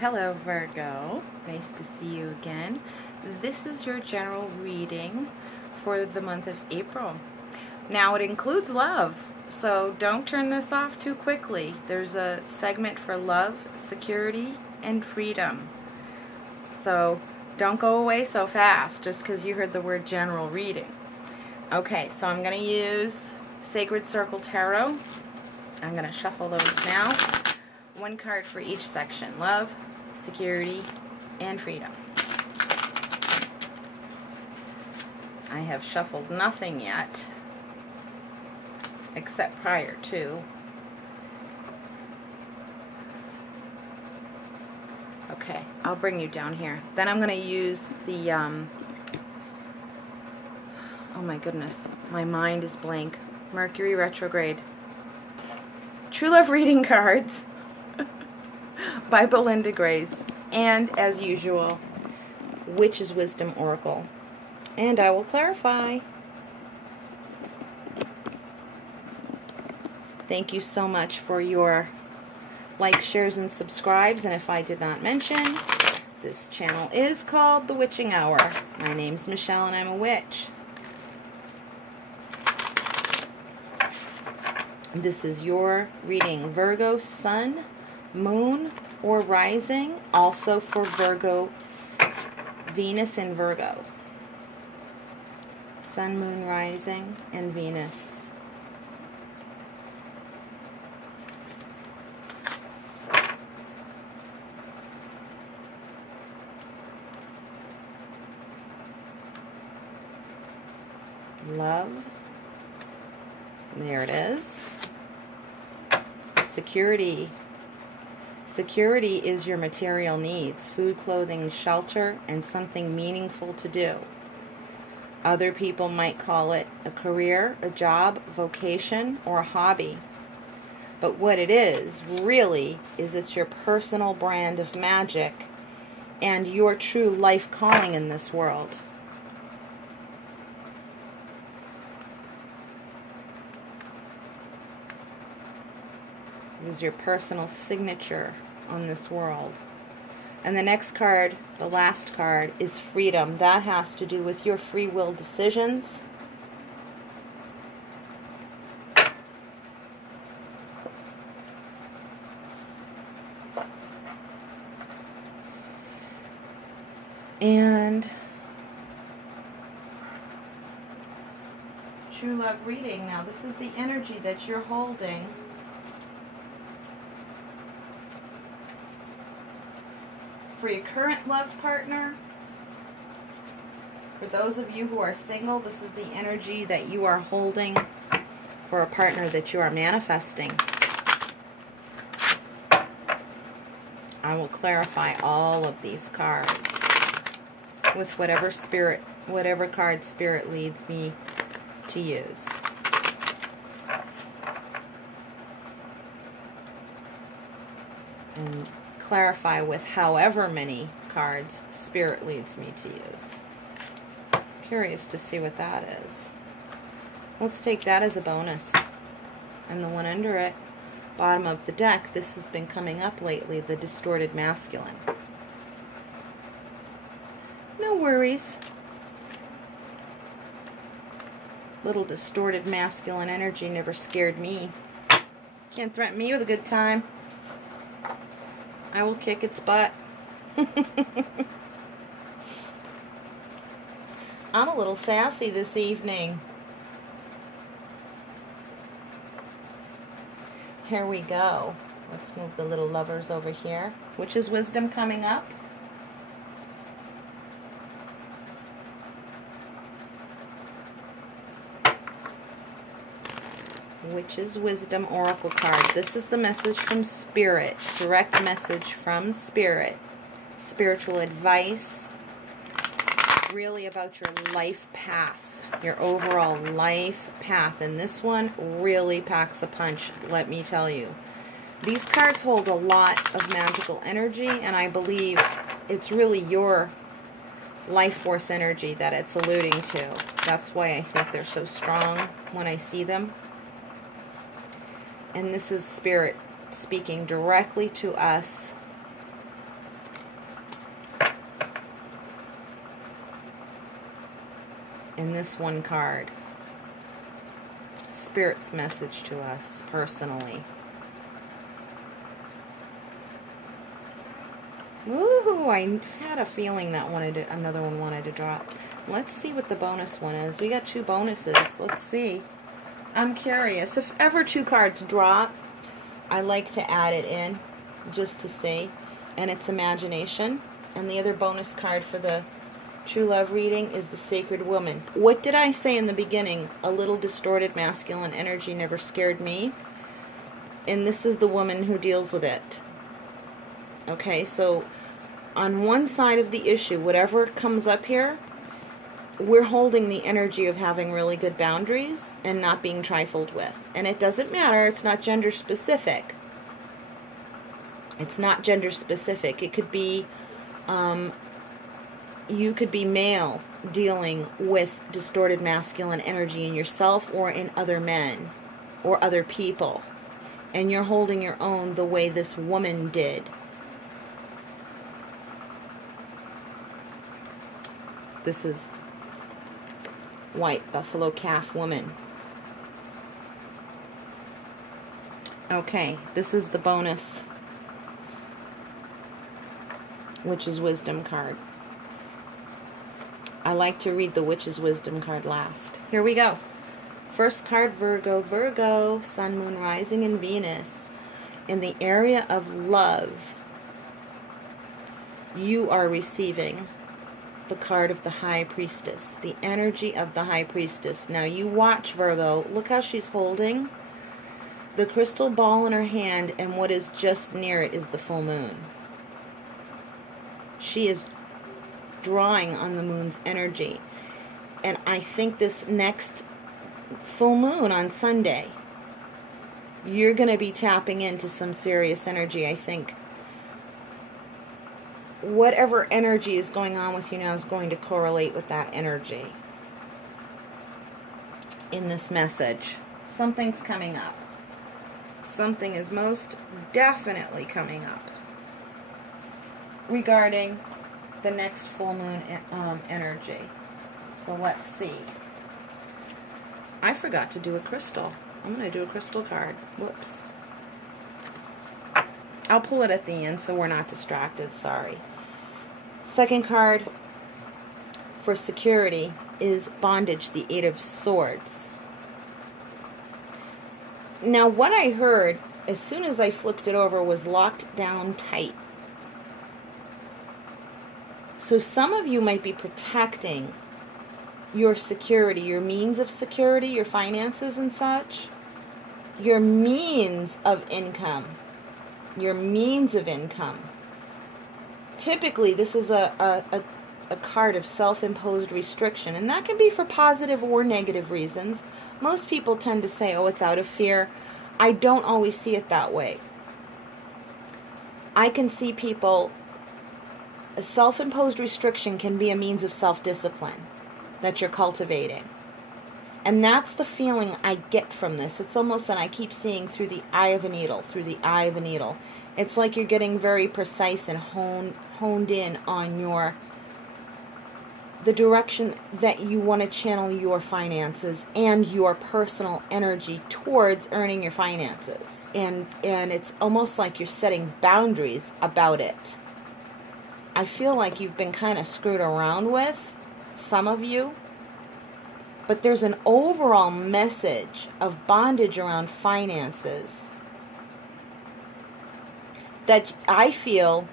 Hello Virgo, nice to see you again. This is your general reading for the month of April. Now it includes love, so don't turn this off too quickly. There's a segment for love, security, and freedom. So don't go away so fast just because you heard the word general reading. Okay, so I'm going to use Sacred Circle Tarot. I'm going to shuffle those now. One card for each section. Love, security, and freedom. I have shuffled nothing yet, except prior to. Okay, I'll bring you down here. Then I'm going to use the, oh my goodness, my mind is blank. Mercury retrograde. True Love reading cards by Belinda Grace, and as usual, Witch's Wisdom Oracle. And I will clarify. Thank you so much for your likes, shares, and subscribes. And if I did not mention, this channel is called The Witching Hour. My name's Michelle and I'm a witch. This is your reading, Virgo, Sun, Moon, or Rising. Also for Virgo, Venus and Virgo. Sun, Moon, Rising, and Venus. Love. There it is. Security. Security is your material needs, food, clothing, shelter, and something meaningful to do. Other people might call it a career, a job, vocation, or a hobby. But what it is, really, is it's your personal brand of magic and your true life calling in this world. It is your personal signature on this world. And the next card, the last card, is freedom. That has to do with your free will decisions. And True Love reading. Now this is the energy that you're holding. For your current love partner, for those of you who are single, this is the energy that you are holding for a partner that you are manifesting. I will clarify all of these cards with whatever card Spirit leads me to use. And clarify with however many cards Spirit leads me to use. Curious to see what that is. Let's take that as a bonus. And the one under it, bottom of the deck, this has been coming up lately, the distorted masculine. No worries. Little distorted masculine energy never scared me. Can't threaten me with a good time. I will kick its butt. I'm a little sassy this evening. Here we go. Let's move the little lovers over here. Witch's Wisdom coming up. Witch's Wisdom Oracle card. This is the message from Spirit. Direct message from Spirit. Spiritual advice. Really about your life path. Your overall life path. And this one really packs a punch, let me tell you. These cards hold a lot of magical energy, and I believe it's really your life force energy that it's alluding to. That's why I think they're so strong when I see them. And this is Spirit speaking directly to us in this one card. Spirit's message to us personally. Woohoo! I had a feeling that another one wanted to drop. Let's see what the bonus one is. We got 2 bonuses. Let's see. I'm curious. If ever 2 cards drop, I like to add it in just to see. And it's imagination. And the other bonus card for the True Love reading is the Sacred Woman. What did I say in the beginning? A little distorted masculine energy never scared me. And this is the woman who deals with it. Okay, so on one side of the issue, whatever comes up here, we're holding the energy of having really good boundaries and not being trifled with. And it doesn't matter. It's not gender specific. It's not gender specific. It could be, you could be male dealing with distorted masculine energy in yourself or in other men or other people. And you're holding your own the way this woman did. This is white buffalo calf woman. Okay, this is the bonus, Witch's Wisdom card. I like to read the Witch's Wisdom card last. Here we go. First card, Virgo. Virgo, Sun, Moon, Rising, and Venus. In the area of love, you are receiving the card of the High Priestess, the energy of the High Priestess. Now you watch, Virgo. Look how she's holding the crystal ball in her hand, and what is just near it is the full moon. She is drawing on the moon's energy. And I think this next full moon on Sunday, you're going to be tapping into some serious energy, I think. Whatever energy is going on with you now is going to correlate with that energy in this message. Something's coming up. Something is most definitely coming up regarding the next full moon energy. So let's see. I forgot to do a crystal. I'm going to do a crystal card. Whoops. I'll pull it at the end so we're not distracted. Sorry. Second card for security is bondage, the 8 of Swords. Now, what I heard as soon as I flipped it over was locked down tight. So some of you might be protecting your security, your means of security, your finances and such, your means of income, your means of income. Typically, this is a card of self-imposed restriction, and that can be for positive or negative reasons. Most people tend to say, oh, it's out of fear. I don't always see it that way. I can see people, a self-imposed restriction can be a means of self-discipline that you're cultivating. And that's the feeling I get from this. It's almost that I keep seeing through the eye of a needle, through the eye of a needle. It's like you're getting very precise and honed in on the direction that you want to channel your finances and your personal energy towards earning your finances. And it's almost like you're setting boundaries about it. I feel like you've been kind of screwed around with, some of you. But there's an overall message of bondage around finances that I feel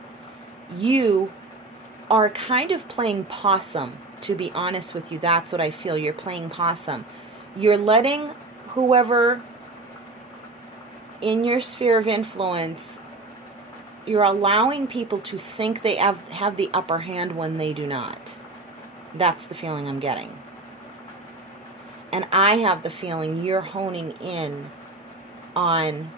you are kind of playing possum, to be honest with you. That's what I feel. You're playing possum. You're letting whoever in your sphere of influence, you're allowing people to think they have the upper hand when they do not. That's the feeling I'm getting. And I have the feeling you're honing in on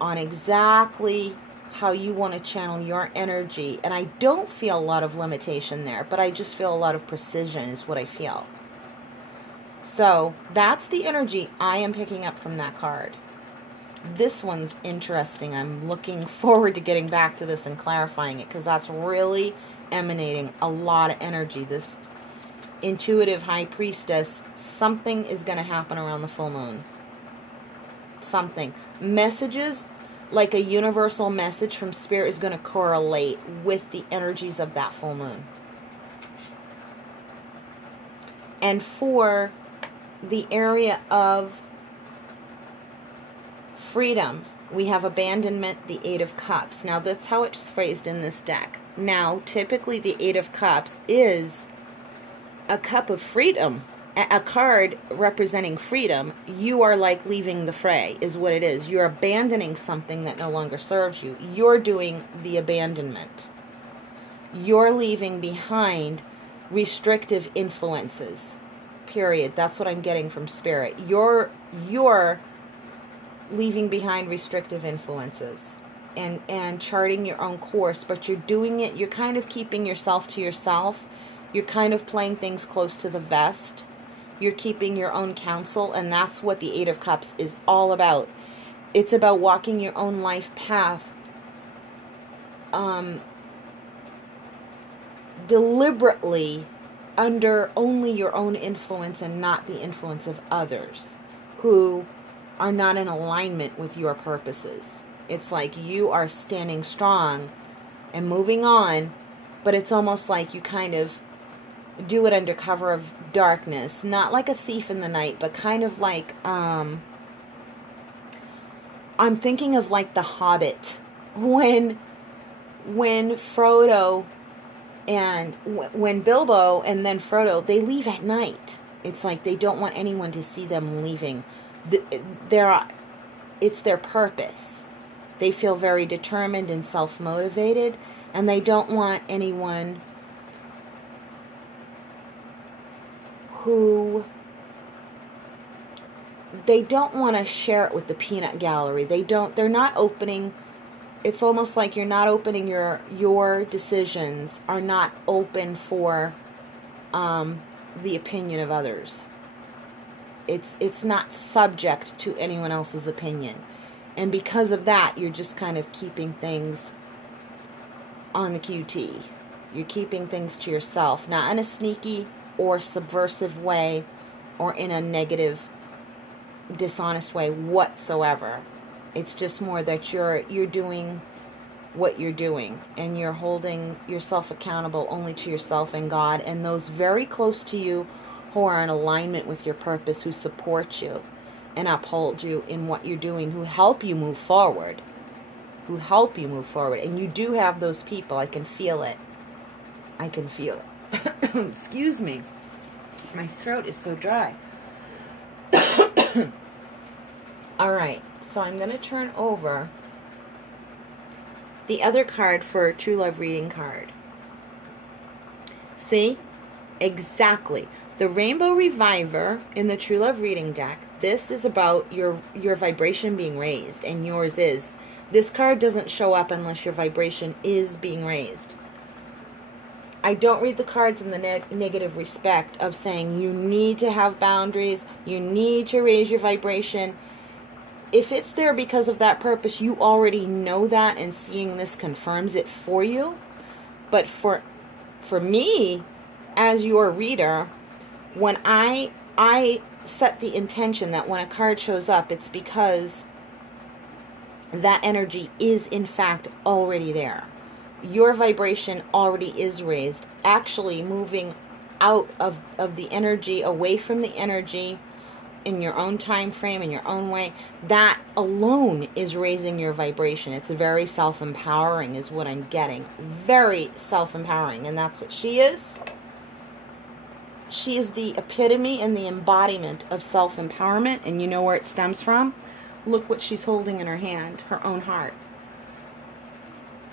exactly how you want to channel your energy. And I don't feel a lot of limitation there, but I just feel a lot of precision is what I feel. So that's the energy I am picking up from that card. This one's interesting. I'm looking forward to getting back to this and clarifying it, because that's really emanating a lot of energy. This intuitive high priestess, something is going to happen around the full moon. Something. Messages, like a universal message from Spirit, is going to correlate with the energies of that full moon. And for the area of freedom, we have abandonment, the Eight of Cups. Now, that's how it's phrased in this deck. Now, typically the Eight of Cups is a cup of freedom, a card representing freedom. You are like leaving the fray, is what it is. You're abandoning something that no longer serves you. You're doing the abandonment. You're leaving behind restrictive influences, period. That's what I'm getting from Spirit. You're leaving behind restrictive influences and charting your own course, but you're doing it, you're kind of keeping yourself to yourself. You're kind of playing things close to the vest. You're keeping your own counsel, and that's what the Eight of Cups is all about. It's about walking your own life path deliberately under only your own influence and not the influence of others who are not in alignment with your purposes. It's like you are standing strong and moving on, but it's almost like you kind of do it under cover of darkness. Not like a thief in the night, but kind of like, I'm thinking of like the Hobbit. When Frodo and when Bilbo and then Frodo, they leave at night. It's like they don't want anyone to see them leaving. It's their purpose. They feel very determined and self-motivated, and they don't want anyone they don't want to share it with the peanut gallery. They're not opening. It's almost like you're not opening your decisions are not open for the opinion of others. It's not subject to anyone else's opinion. And because of that, you're just kind of keeping things on the QT. You're keeping things to yourself, not in a sneaky or subversive way or in a negative, dishonest way whatsoever. It's just more that you're doing what you're doing, and you're holding yourself accountable only to yourself and God and those very close to you who are in alignment with your purpose, who support you and uphold you in what you're doing, who help you move forward. And you do have those people. I can feel it. Excuse me. My throat is so dry. All right. So I'm going to turn over the other card for a True Love reading card. See? Exactly. The Rainbow Reviver in the True Love reading deck, this is about your vibration being raised, and yours is. This card doesn't show up unless your vibration is being raised. I don't read the cards in the negative respect of saying you need to have boundaries, you need to raise your vibration. If it's there because of that purpose, you already know that, and seeing this confirms it for you. But for me, as your reader, when I set the intention that when a card shows up, it's because that energy is in fact already there. Your vibration already is raised, actually moving out of the energy, away from the energy, in your own time frame, in your own way. That alone is raising your vibration. It's very self-empowering is what I'm getting. Very self-empowering, and that's what she is. She is the epitome and the embodiment of self-empowerment, and you know where it stems from? Look what she's holding in her hand, her own heart.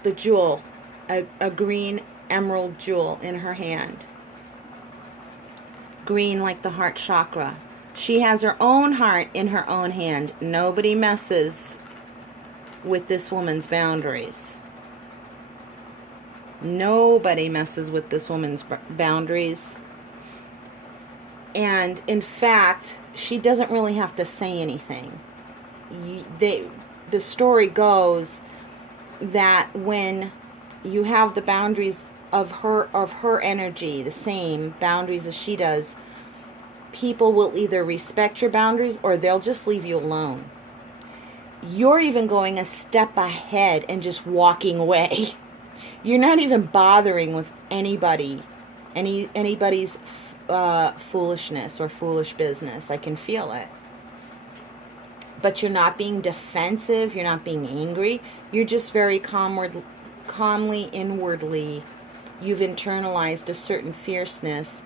The jewel, a green emerald jewel in her hand. Green like the heart chakra. She has her own heart in her own hand. Nobody messes with this woman's boundaries. Nobody messes with this woman's boundaries. And in fact, she doesn't really have to say anything. The story goes that when you have the boundaries her energy, the same boundaries as she does, people will either respect your boundaries or they'll just leave you alone. You're even going a step ahead and just walking away. You're not even bothering with anybody's foolishness or foolish business. I can feel it. But you're not being defensive. You're not being angry. You're just very calmly, inwardly. You've internalized a certain fierceness.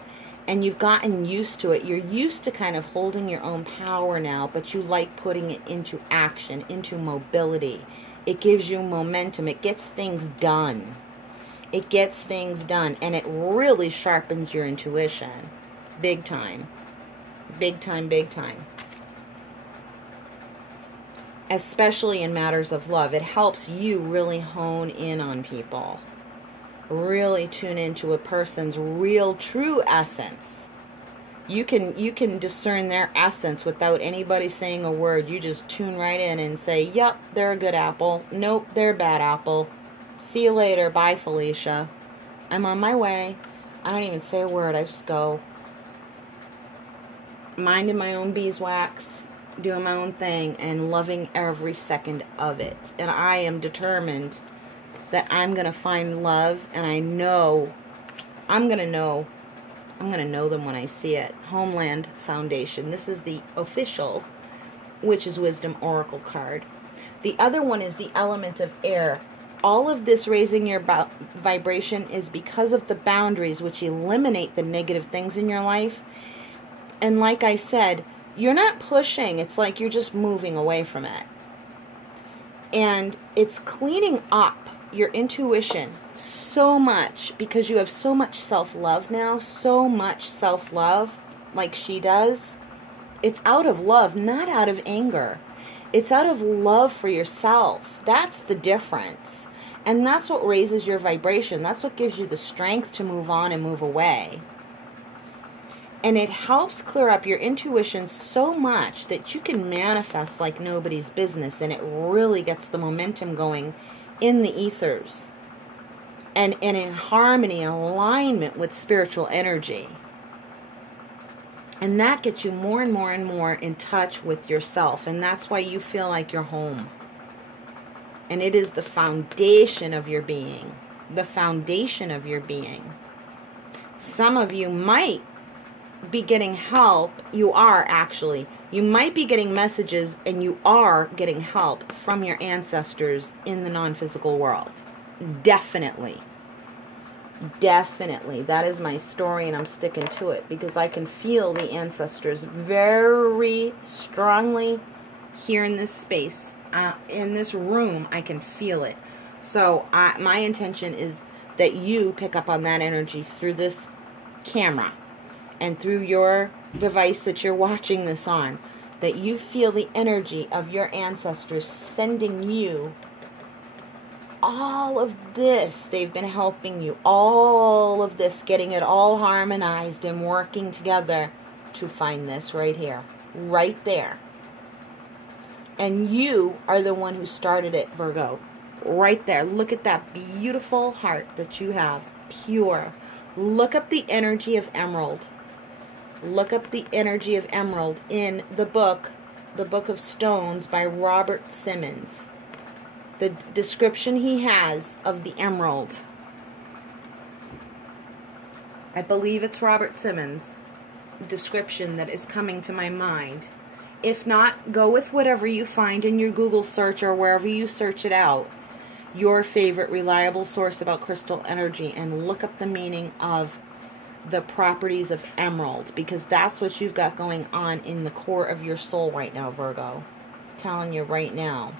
And you've gotten used to it. You're used to kind of holding your own power now, but you like putting it into action, into mobility. It gives you momentum. It gets things done. It gets things done. And it really sharpens your intuition. Big time. Big time, big time. Especially in matters of love. It helps you really hone in on people. Really tune into a person's real true essence. You can discern their essence without anybody saying a word. You just tune right in and say, yep, they're a good apple. Nope, they're a bad apple. See you later. Bye, Felicia. I'm on my way. I don't even say a word. I just go. Minding my own beeswax. Doing my own thing. And loving every second of it. And I am determined that I'm going to find love, and I know, I'm going to know them when I see it. Homeland Foundation. This is the official Witch's Wisdom Oracle card. The other one is the element of air. All of this raising your vibration is because of the boundaries, which eliminate the negative things in your life. And like I said, you're not pushing. It's like you're just moving away from it. And it's cleaning up your intuition so much because you have so much self-love now, so much self-love like she does. It's out of love, not out of anger. It's out of love for yourself. That's the difference. And that's what raises your vibration. That's what gives you the strength to move on and move away. And it helps clear up your intuition so much that you can manifest like nobody's business, and it really gets the momentum going in the ethers and in harmony and alignment with spiritual energy. And that gets you more and more and more in touch with yourself, and that's why you feel like you're home. And it is the foundation of your being. The foundation of your being. Some of you might be getting help. You are actually. You might be getting messages, and you are getting help from your ancestors in the non-physical world. Definitely. Definitely. That is my story, and I'm sticking to it because I can feel the ancestors very strongly here in this space. In this room, I can feel it. So my intention is that you pick up on that energy through this camera and through your device that you're watching this on, that you feel the energy of your ancestors sending you all of this. They've been helping you. All of this, getting it all harmonized and working together to find this right here. Right there. And you are the one who started it, Virgo. Right there. Look at that beautiful heart that you have. Pure. Look up the energy of emerald. Look up the energy of emerald in the book of Stones by Robert Simmons. The description he has of the emerald. I believe it's Robert Simmons' description that is coming to my mind. If not, go with whatever you find in your Google search or wherever you search it out. Your favorite reliable source about crystal energy, and look up the meaning of the properties of emerald, because that's what you've got going on in the core of your soul right now, Virgo. I'm telling you right now.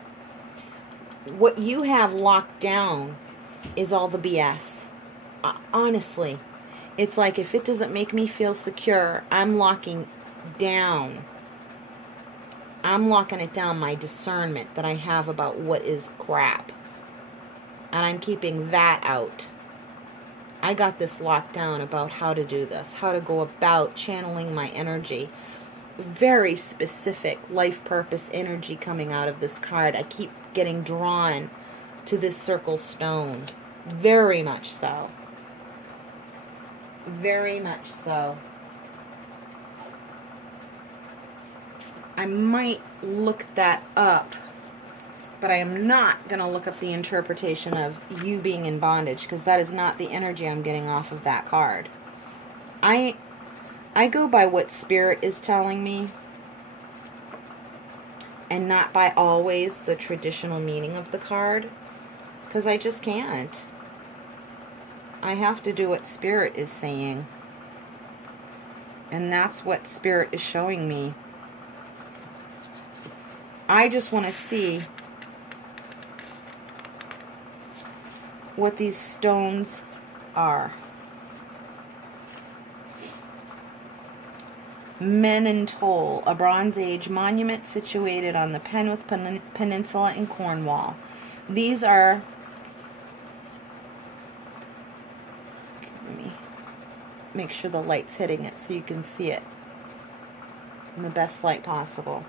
What you have locked down is all the BS. Honestly, it's like if it doesn't make me feel secure, I'm locking down. I'm locking it down, my discernment that I have about what is crap. And I'm keeping that out. I got this locked down about how to do this, how to go about channeling my energy. Very specific life purpose energy coming out of this card. I keep getting drawn to this circle stone. Very much so. Very much so. I might look that up, but I am not going to look up the interpretation of you being in bondage, because that is not the energy I'm getting off of that card. I go by what Spirit is telling me, and not by always the traditional meaning of the card, because I just can't. I have to do what Spirit is saying, and that's what Spirit is showing me. I just want to see what these stones are. Menentol, a Bronze Age monument situated on the Penwith Peninsula in Cornwall. These are... Let me make sure the light's hitting it so you can see it in the best light possible.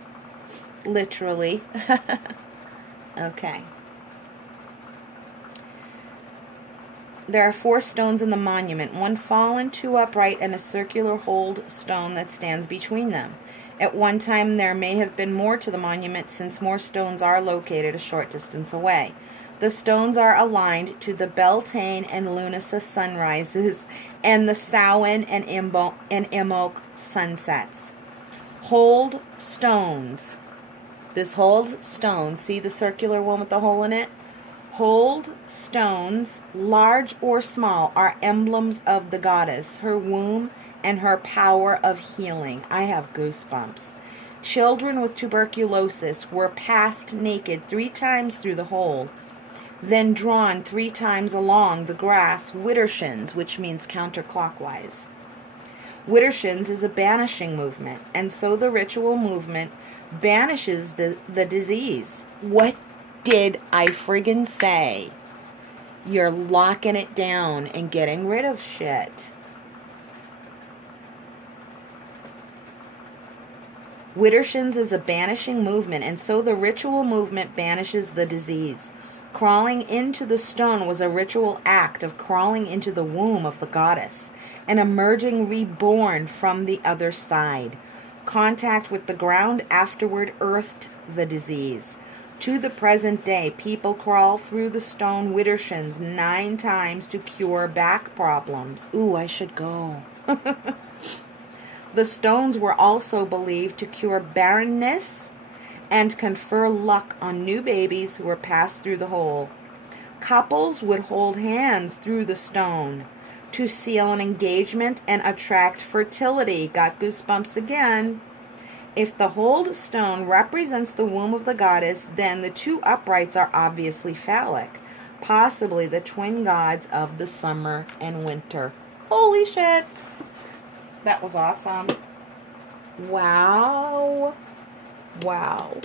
Literally. Okay. There are 4 stones in the monument, 1 fallen, 2 upright, and a circular hold stone that stands between them. At one time there may have been more to the monument, since more stones are located a short distance away. The stones are aligned to the Beltane and Lunasa sunrises and the Samhain and Imbolc sunsets. Hold stones. This hold stone, see the circular one with the hole in it? Hold stones, large or small, are emblems of the goddess, her womb, and her power of healing. I have goosebumps. Children with tuberculosis were passed naked 3 times through the hole, then drawn 3 times along the grass widdershins, which means counterclockwise. Widdershins is a banishing movement, and so the ritual movement banishes the disease. What did I friggin' say? You're locking it down and getting rid of shit. Widdershins is a banishing movement, and so the ritual movement banishes the disease. Crawling into the stone was a ritual act of crawling into the womb of the goddess and emerging reborn from the other side. Contact with the ground afterward earthed the disease. To the present day, people crawl through the stone widdershins 9 times to cure back problems. Ooh, I should go. The stones were also believed to cure barrenness and confer luck on new babies who were passed through the hole. Couples would hold hands through the stone to seal an engagement and attract fertility. Got goosebumps again. If the hold stone represents the womb of the goddess, then the 2 uprights are obviously phallic, possibly the twin gods of the summer and winter. Holy shit! That was awesome. Wow. Wow.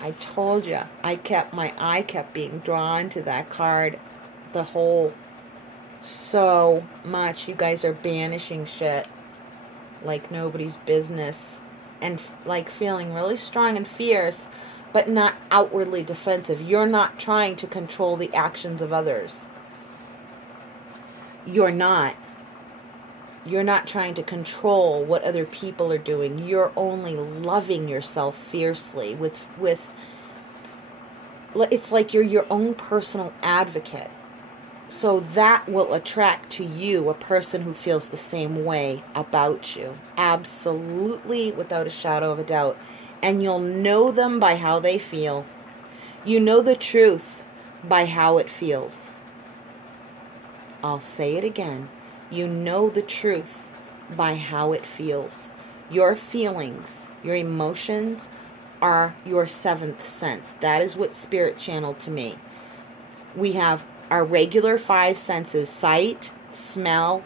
I told you, my eye kept being drawn to that card the whole so much. You guys are banishing shit like nobody's business, and like feeling really strong and fierce, but not outwardly defensive. You're not trying to control the actions of others. You're not trying to control what other people are doing. You're only loving yourself fiercely with it's like you're your own personal advocate. So that will attract to you a person who feels the same way about you. Absolutely, without a shadow of a doubt. And you'll know them by how they feel. You know the truth by how it feels. I'll say it again. You know the truth by how it feels. Your feelings, your emotions are your 7th sense. That is what Spirit channeled to me. We have our regular 5 senses: sight, smell,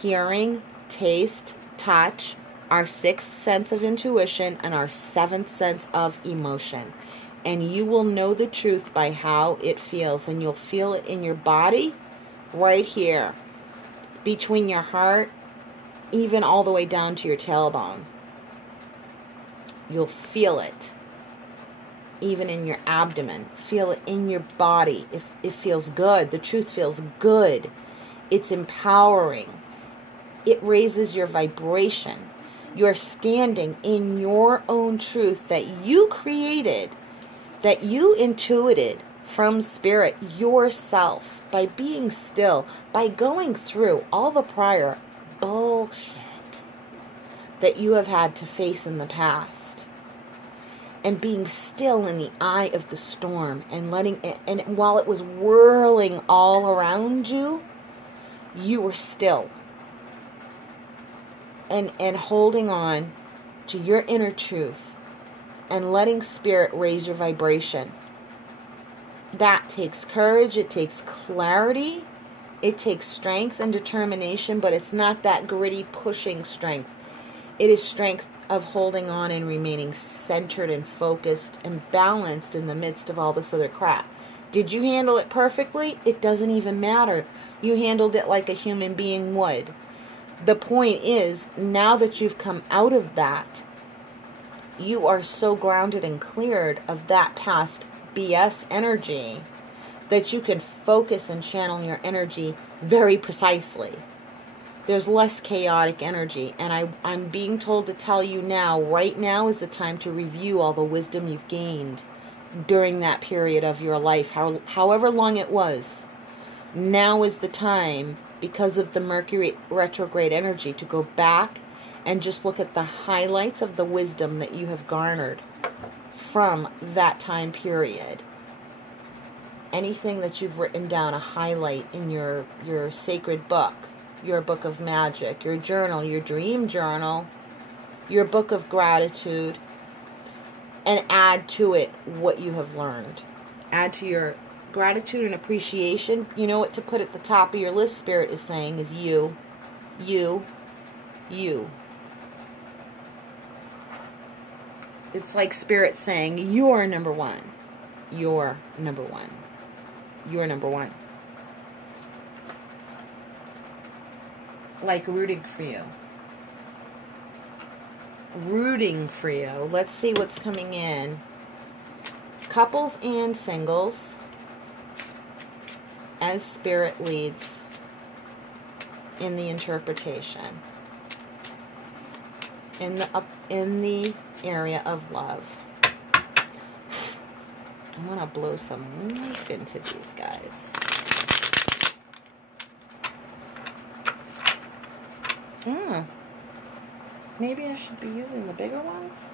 hearing, taste, touch, our 6th sense of intuition, and our 7th sense of emotion. And you will know the truth by how it feels, and you'll feel it in your body right here, between your heart, even all the way down to your tailbone. You'll feel it. Even in your abdomen. Feel it in your body. If it feels good. The truth feels good. It's empowering. It raises your vibration. You're standing in your own truth that you created, that you intuited from spirit yourself by being still, by going through all the prior bullshit that you have had to face in the past, and being still in the eye of the storm and letting it, and while it was whirling all around you, you were still and holding on to your inner truth and letting spirit raise your vibration. That takes courage, it takes clarity, it takes strength and determination, but it's not that gritty pushing strength. It is strength of holding on and remaining centered and focused and balanced in the midst of all this other crap. Did you handle it perfectly? It doesn't even matter. You handled it like a human being would. The point is, now that you've come out of that, you are so grounded and cleared of that past BS energy that you can focus and channel your energy very precisely. There's less chaotic energy, and I'm being told to tell you now, right now is the time to review all the wisdom you've gained during that period of your life, however long it was. Now is the time, because of the Mercury retrograde energy, to go back and just look at the highlights of the wisdom that you have garnered from that time period. Anything that you've written down, a highlight in your sacred book, your book of magic, your journal, your dream journal, your book of gratitude, and add to it what you have learned. Add to your gratitude and appreciation. You know what to put at the top of your list, Spirit is saying, is you, you, you. It's like Spirit saying, you're number one. You're number one. You're number one. Like rooting for you. Rooting for you. Let's see what's coming in. Couples and singles, as Spirit leads in the interpretation. In the area of love. I want to blow some life into these guys. Maybe I should be using the bigger ones?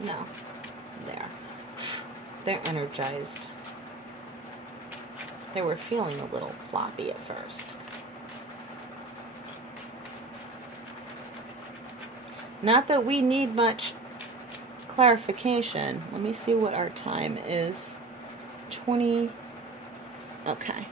No. There. They're energized. They were feeling a little floppy at first. Not that we need much clarification. Let me see what our time is. 20. Okay.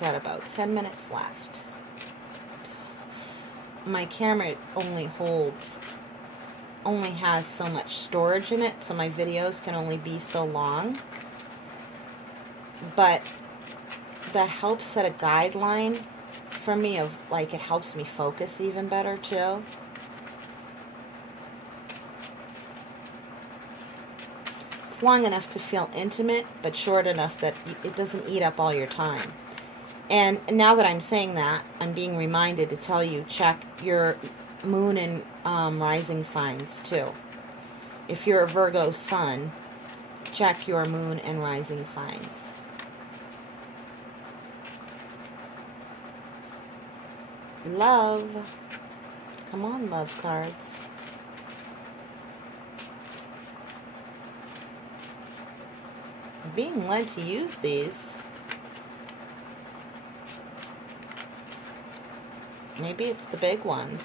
Got about 10 minutes left. My camera only has so much storage in it, so my videos can only be so long. But that helps set a guideline for me of, like, it helps me focus even better too. It's long enough to feel intimate, but short enough that it doesn't eat up all your time. And now that I'm saying that, I'm being reminded to tell you, check your moon and rising signs too. If you're a Virgo sun, check your moon and rising signs. Love. Come on, love cards. I'm being led to use these. Maybe it's the big ones.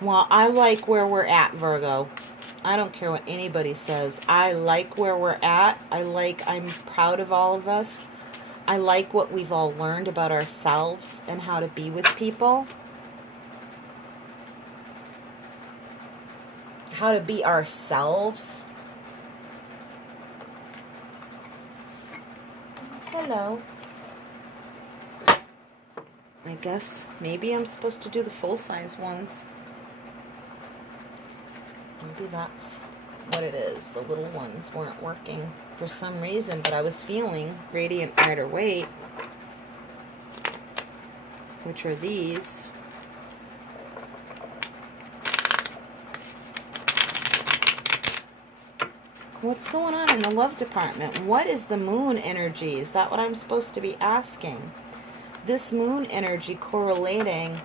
Well, I like where we're at, Virgo. I don't care what anybody says. I like where we're at. I'm proud of all of us. I like what we've all learned about ourselves and how to be with people. How to be ourselves. Hello. I guess maybe I'm supposed to do the full-size ones. Maybe that's what it is. The little ones weren't working for some reason, but I was feeling Radiant Rider Waite, which are these. What's going on in the love department? What is the moon energy? Is that what I'm supposed to be asking? This moon energy correlating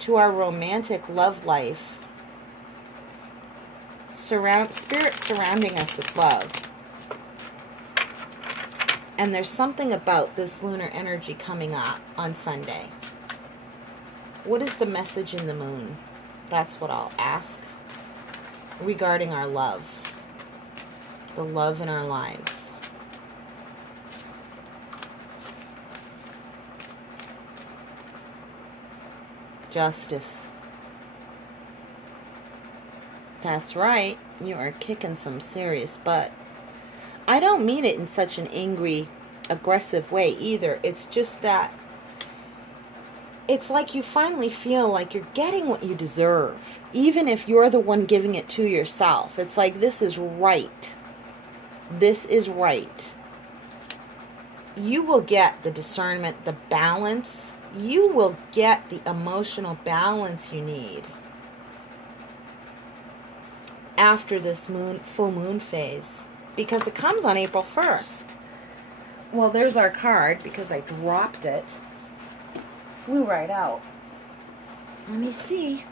to our romantic love life. Spirit surrounding us with love. And there's something about this lunar energy coming up on Sunday. What is the message in the moon? That's what I'll ask regarding our love. The love in our lives. Justice. That's right. You are kicking some serious butt. I don't mean it in such an angry, aggressive way either. It's just that it's like you finally feel like you're getting what you deserve. Even if you're the one giving it to yourself. It's like, this is right. This is right. You will get the discernment, the balance. You will get the emotional balance you need after this full moon phase, because it comes on April 1st. Well, there's our card, because I dropped it. Flew right out. Let me see.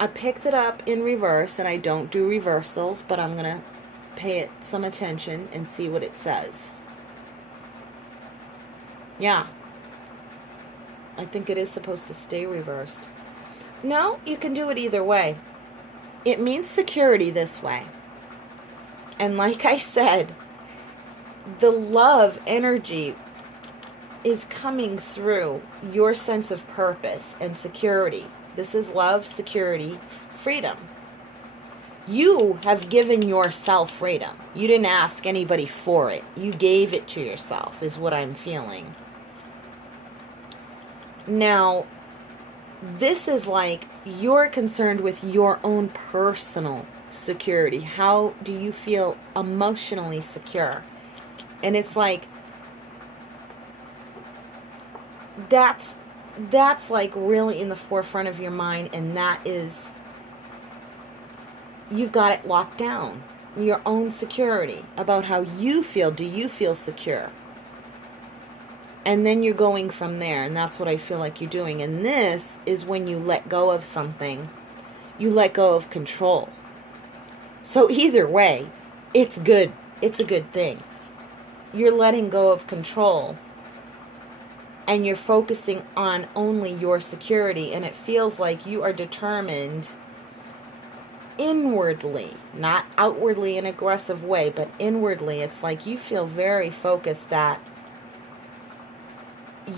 I picked it up in reverse, and I don't do reversals, but I'm going to pay it some attention and see what it says. Yeah. I think it is supposed to stay reversed. No, you can do it either way. It means security this way. And like I said, the love energy is coming through your sense of purpose and security. This is love, security, freedom. You have given yourself freedom. You didn't ask anybody for it. You gave it to yourself, is what I'm feeling. Now, this is like you're concerned with your own personal security. How do you feel emotionally secure? And it's like, that's like really in the forefront of your mind, and that is, you've got it locked down. Your own security about how you feel. Do you feel secure? And then you're going from there, and that's what I feel like you're doing. And this is when you let go of something. You let go of control. So either way, it's good. It's a good thing. You're letting go of control, and you're focusing on only your security, and it feels like you are determined inwardly, not outwardly in an aggressive way, but inwardly. It's like you feel very focused that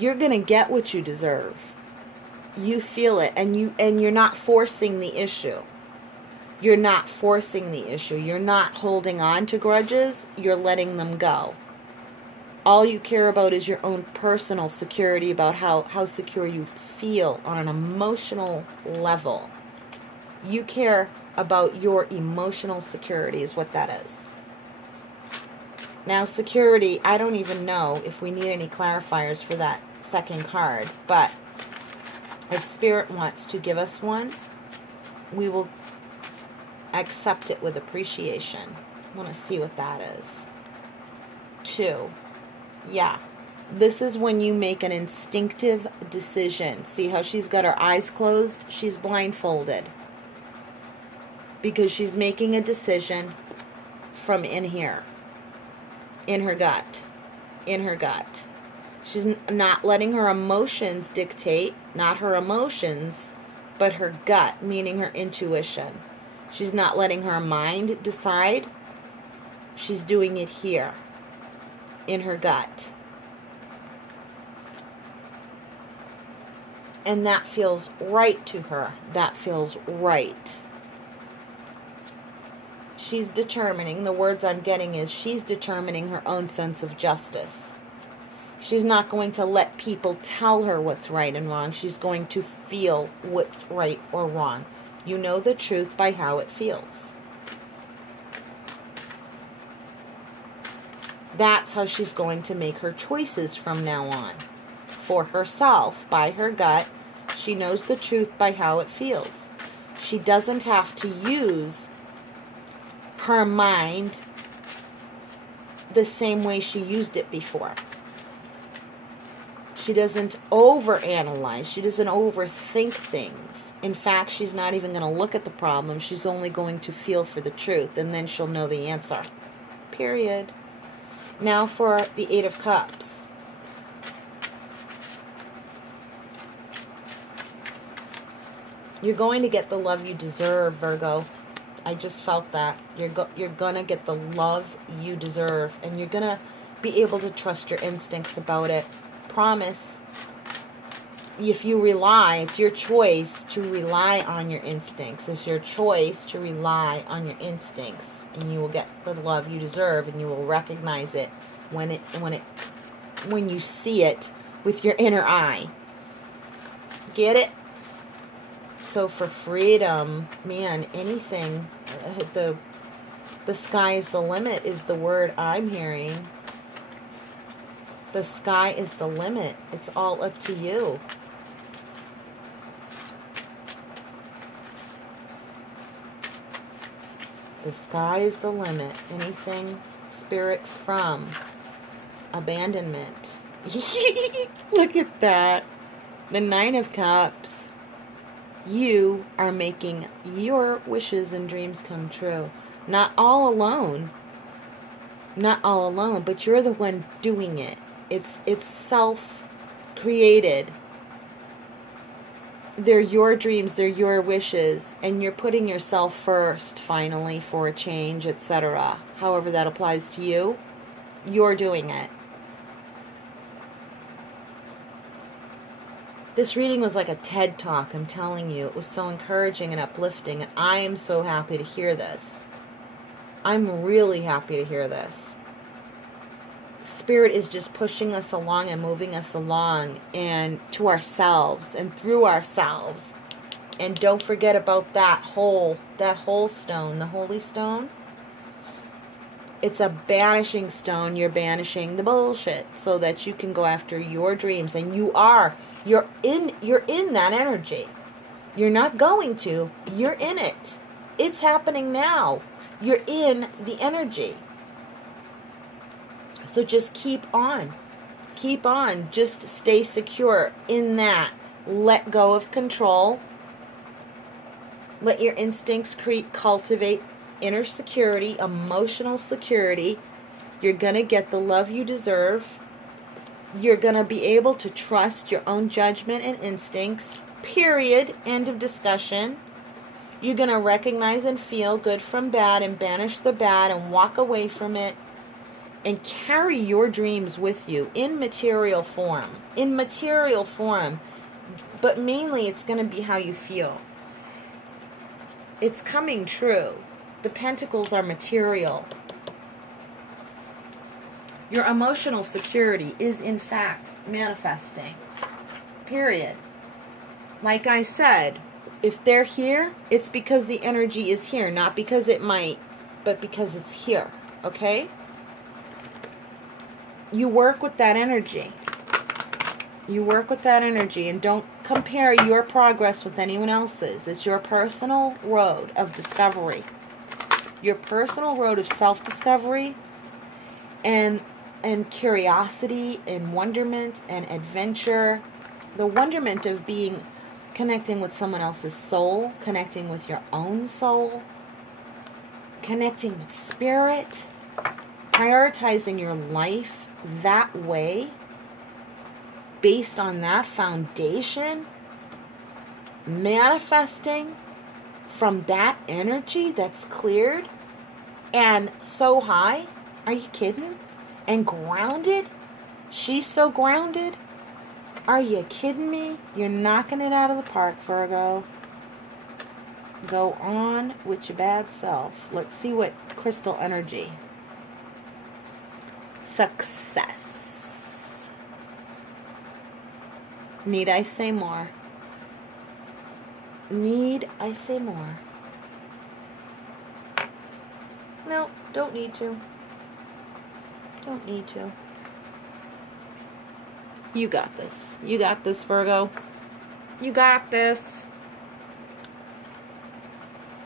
you're going to get what you deserve. You feel it, and you're not forcing the issue. You're not forcing the issue. You're not holding on to grudges. You're letting them go. All you care about is your own personal security, about how secure you feel on an emotional level. You care about your emotional security is what that is. Now, security, I don't even know if we need any clarifiers for that second card, but if Spirit wants to give us one, we will accept it with appreciation. I want to see what that is. 2. Yeah. This is when you make an instinctive decision. See how she's got her eyes closed? She's blindfolded. Because she's making a decision from in here. In her gut. In her gut. She's not letting her emotions dictate. Not her emotions, but her gut, meaning her intuition. She's not letting her mind decide. She's doing it here, in her gut. And that feels right to her. That feels right. She's determining, the words I'm getting is she's determining her own sense of justice. She's not going to let people tell her what's right and wrong. She's going to feel what's right or wrong. You know the truth by how it feels. That's how she's going to make her choices from now on. For herself, by her gut, she knows the truth by how it feels. She doesn't have to use her mind the same way she used it before. She doesn't overanalyze. She doesn't overthink things. In fact, she's not even going to look at the problem. She's only going to feel for the truth, and then she'll know the answer. Period. Now for the Eight of Cups. You're going to get the love you deserve, Virgo. I just felt that. You're going to get the love you deserve, and you're going to be able to trust your instincts about it. Promise. If you rely, it's your choice to rely on your instincts. It's your choice to rely on your instincts, and you will get the love you deserve, and you will recognize it when you see it with your inner eye. Get it? So for freedom, man, anything, the sky is the limit is the word I'm hearing. The sky is the limit. It's all up to you. The sky is the limit. Anything, spirit, from abandonment. Look at that. The Nine of Cups. You are making your wishes and dreams come true. Not all alone. Not all alone, but you're the one doing it. It's self-created. They're your dreams, they're your wishes, and you're putting yourself first, finally, for a change, etc. However that applies to you, you're doing it. This reading was like a TED Talk, I'm telling you. It was so encouraging and uplifting, and I am so happy to hear this. I'm really happy to hear this. Spirit is just pushing us along and moving us along and to ourselves and through ourselves. And don't forget about that whole stone, the holy stone. It's a banishing stone. You're banishing the bullshit so that you can go after your dreams, and you're in that energy. You're not going to, you're in it. It's happening now. You're in the energy. So just keep on. Keep on. Just stay secure in that. Let go of control. Let your instincts cultivate inner security, emotional security. You're going to get the love you deserve. You're going to be able to trust your own judgment and instincts. Period. End of discussion. You're going to recognize and feel good from bad and banish the bad and walk away from it. And carry your dreams with you in material form. In material form. But mainly it's going to be how you feel. It's coming true. The pentacles are material. Your emotional security is in fact manifesting. Period. Like I said, if they're here, it's because the energy is here. Not because it might, but because it's here. Okay? You work with that energy. You work with that energy, and don't compare your progress with anyone else's. It's your personal road of discovery. Your personal road of self-discovery and curiosity and wonderment and adventure. The wonderment of connecting with someone else's soul, connecting with your own soul, connecting with spirit, prioritizing your life that way, based on that foundation, manifesting from that energy that's cleared, and so high. Are you kidding? And grounded. She's so grounded. Are you kidding me? You're knocking it out of the park, Virgo. Go on with your bad self. Let's see what crystal energy. Success. Need I say more? Need I say more? No, don't need to. Don't need to. You got this. You got this, Virgo. You got this.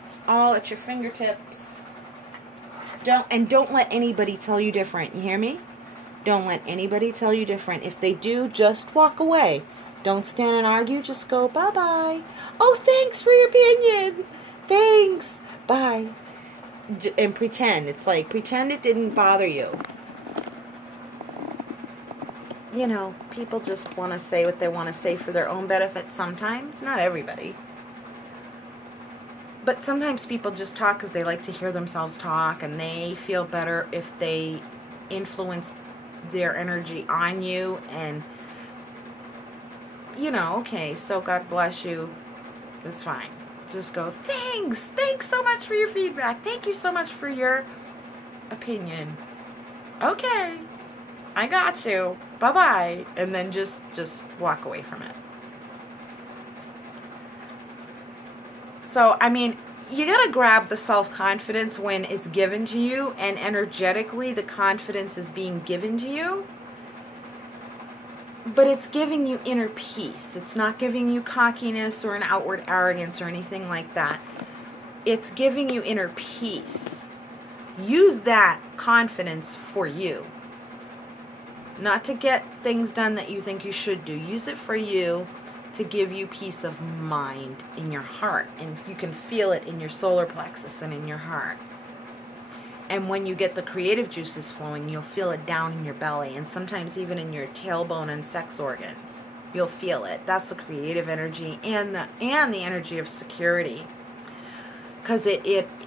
It's all at your fingertips. Don't let anybody tell you different. You hear me? Don't let anybody tell you different. If they do, just walk away. Don't stand and argue. Just go, bye-bye. Oh, thanks for your opinion. Thanks. Bye. And pretend. It's like, pretend it didn't bother you. You know, people just want to say what they want to say for their own benefit sometimes. Not everybody. But sometimes people just talk because they like to hear themselves talk, and they feel better if they influence their energy on you. And, you know, okay, so God bless you. It's fine. Just go, thanks. Thanks so much for your feedback. Thank you so much for your opinion. Okay. I got you. Bye-bye. And then just walk away from it. So, I mean, you got to grab the self-confidence when it's given to you, and energetically the confidence is being given to you. But it's giving you inner peace. It's not giving you cockiness or an outward arrogance or anything like that. It's giving you inner peace. Use that confidence for you. Not to get things done that you think you should do. Use it for you to give you peace of mind in your heart. And you can feel it in your solar plexus and in your heart. And when you get the creative juices flowing, you'll feel it down in your belly. And sometimes even in your tailbone and sex organs. You'll feel it. That's the creative energy and the energy of security. Because it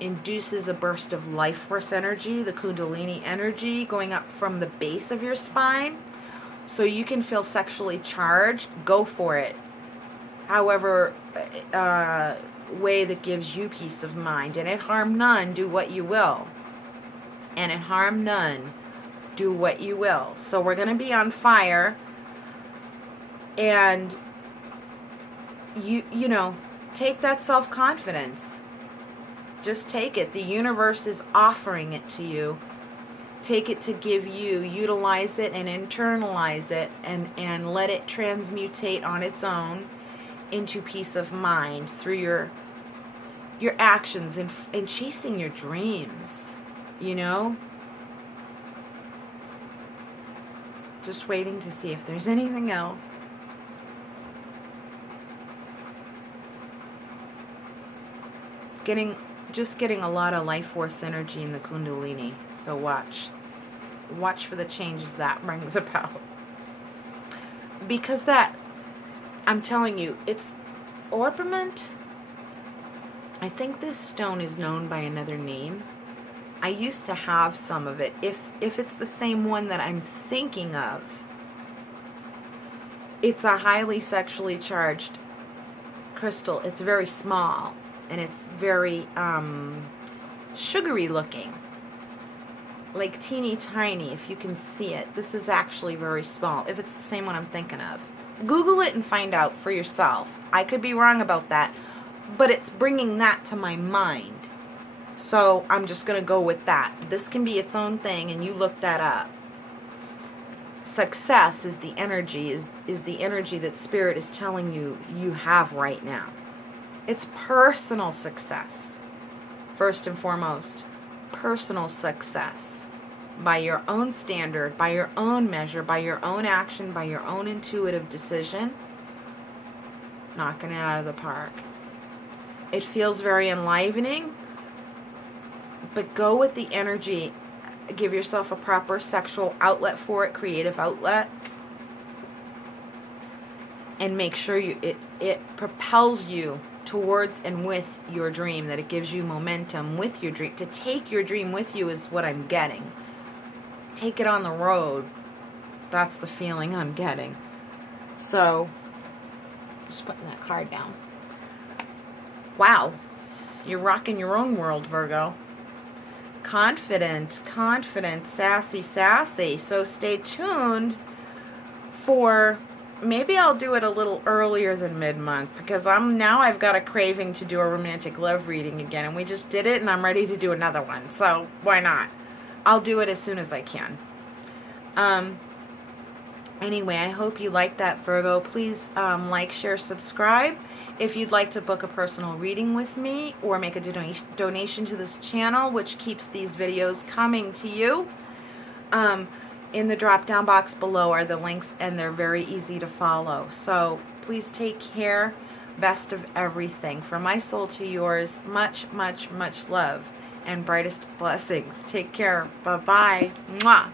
induces a burst of life force energy, the Kundalini energy, going up from the base of your spine. So you can feel sexually charged. Go for it. However, way that gives you peace of mind. And it harm none, do what you will. And it harm none, do what you will. So we're going to be on fire. And you know, take that self-confidence. Just take it. The universe is offering it to you. Take it to give you. Utilize it and internalize it, and let it transmutate on its own into peace of mind through your actions and chasing your dreams. You know? Just waiting to see if there's anything else. Just getting a lot of life force energy in the Kundalini. So watch for the changes that brings about. Because that, I'm telling you, it's orpiment. I think this stone is known by another name. I used to have some of it. If it's the same one that I'm thinking of, it's a highly sexually charged crystal. It's very small. And it's very sugary looking. Like teeny tiny, if you can see it. This is actually very small, if it's the same one I'm thinking of. Google it and find out for yourself. I could be wrong about that, but it's bringing that to my mind. So I'm just going to go with that. This can be its own thing, and you look that up. Success is the energy, is the energy that Spirit is telling you you have right now. It's personal success. First and foremost, personal success. By your own standard, by your own measure, by your own action, by your own intuitive decision. Knocking it out of the park. It feels very enlivening, but go with the energy. Give yourself a proper sexual outlet for it, creative outlet. And make sure it propels you towards and with your dream, that it gives you momentum with your dream. To take your dream with you is what I'm getting. Take it on the road. That's the feeling I'm getting. So, just putting that card down. Wow. You're rocking your own world, Virgo. Confident, confident, sassy, sassy. So stay tuned for, maybe I'll do it a little earlier than mid-month, because I've got a craving to do a romantic love reading again, and we just did it and I'm ready to do another one. So why not? I'll do it as soon as I can. Anyway, I hope you liked that, Virgo. Please like, share, subscribe. If you'd like to book a personal reading with me or make a donation to this channel, which keeps these videos coming to you, in the drop-down box below are the links, and they're very easy to follow. So please take care. Best of everything. From my soul to yours, much, much, much love and brightest blessings. Take care. Bye-bye. Mwah.